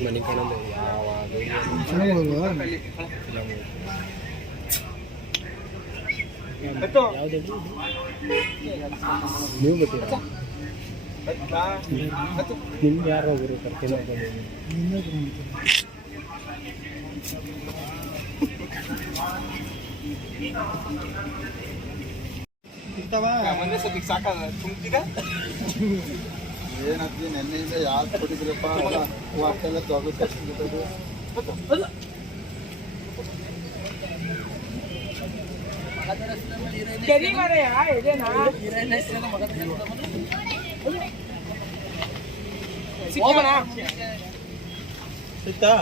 ಮನೆ ಕಾಣಲ್ಲ ಯಾವಾಗ ನೀವು ಬರ್ತೀರಾ ನಿಮ್ಗೆ ಯಾರು ಹೋಗಿರು ಕರ್ಕೊಂಡು ಸಾಕಲ್ಲ ತುಂಬ್ತಿಗ ಏನತ್ತಿ ನೆನ್ನೆಯಿಂದ ಯಾರು ಕೊಟ್ಟಿದ್ರಪ್ಪ ವಾಕೆಲ್ಲ ತಗೋದು ಸಿಕ್ತಾ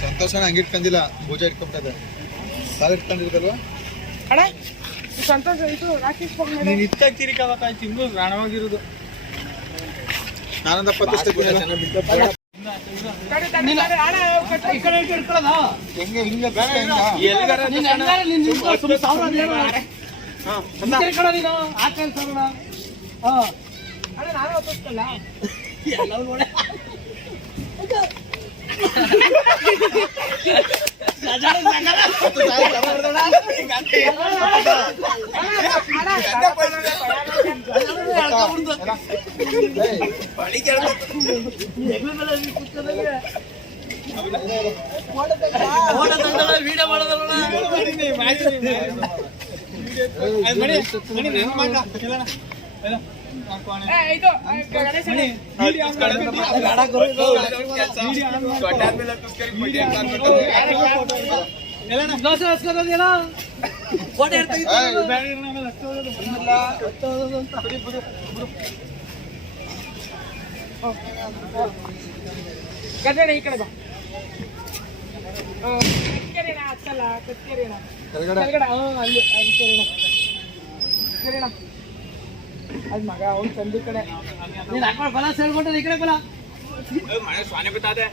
ಸಂತೋಷನ ಹಂಗಿಟ್ಕೊಂಡಿಲ್ಲ ಪೂಜೆ ಇಟ್ಕೊಂಬಿಟ್ಟದ ಸಾಲ ಇಟ್ಕೊಂಡಿರ್ತಲ್ವಾ ಅಣ್ಣ ಸಂತೋಷ ಇದು ರಾಕೇಶ್ ನೀನು ಇತ್ತಾಗ ತಿರಿಕಾವತ್ತಾಯ್ತು ಇನ್ನೂ ರಾಣವಾಗಿರೋದು ನಾನಂದ ಪತ್ತಷ್ಟೇ ಹೆಂಗೆ ಹಿಂಗೆ ಗದ್ದೆನ ಈ ಕಡೆ ಬಾ ಕತ್ಕೆರೆನ ಹತ್ತಲ್ಲ ಕತ್ಕೆರೆನ ಕೆಳಗಡೆ ಅಲ್ಲಿ ಅದು ಕೆರೆನ ಅದು ಮಗ ಅವ್ನು ತಂದಿ ಕಡೆ ನೀನು ಹಾಕೊಂಡು ಬಲ ಸೇರ್ಕೊಂಡ್ರೆ ಈ ಕಡೆ ಬಲ ಮನೆ ಸ್ವಾನೆ ಬಿತ್ತದೆ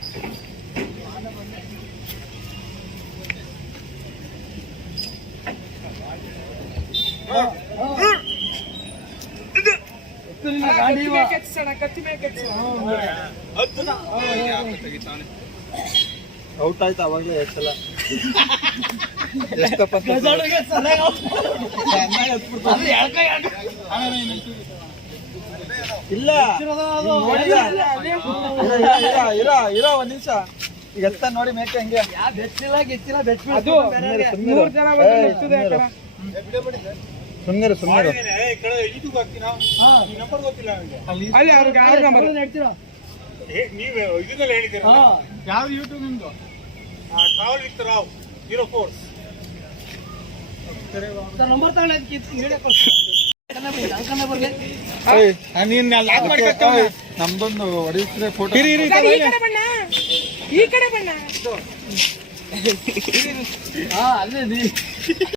ಔಟ್ ಆಯ್ತು ಅವಾಗಲೇ ಎಷ್ಟಲ್ಲ ಇಲ್ಲ ಇರೋ ಒಂದ್ ನಿಮಿಷ ಈಗ ಎತ್ತ ನೋಡಿ ಮೇಕೆ ಹಂಗೆ ಸುಮ್ಮನೆ ಸುಮ್ಮನೆ ಅಲ್ಲಿ ಅವ್ರಿಗೆ ಯಾರು ನಂಬರ್ ನೀವು ಇದನ್ನೆಲ್ಲ ಹೇಳಿದ್ದೀರಾ ಯಾವ್ದು ಯೂಟ್ಯೂಬ್ ನಿಮ್ದು ಟ್ರಾವೆಲ್ ವಿತ್ ರಾವ್ 04 ನಂಬರ್ ತಗೊಳ್ಳಿ ನಮ್ದೊಂದು ಹೊಡಿಸಿದ್ರೆ ಫೋಟೋ ಈ ಕಡೆ ಬಣ್ಣ ಅಲ್ಲೇ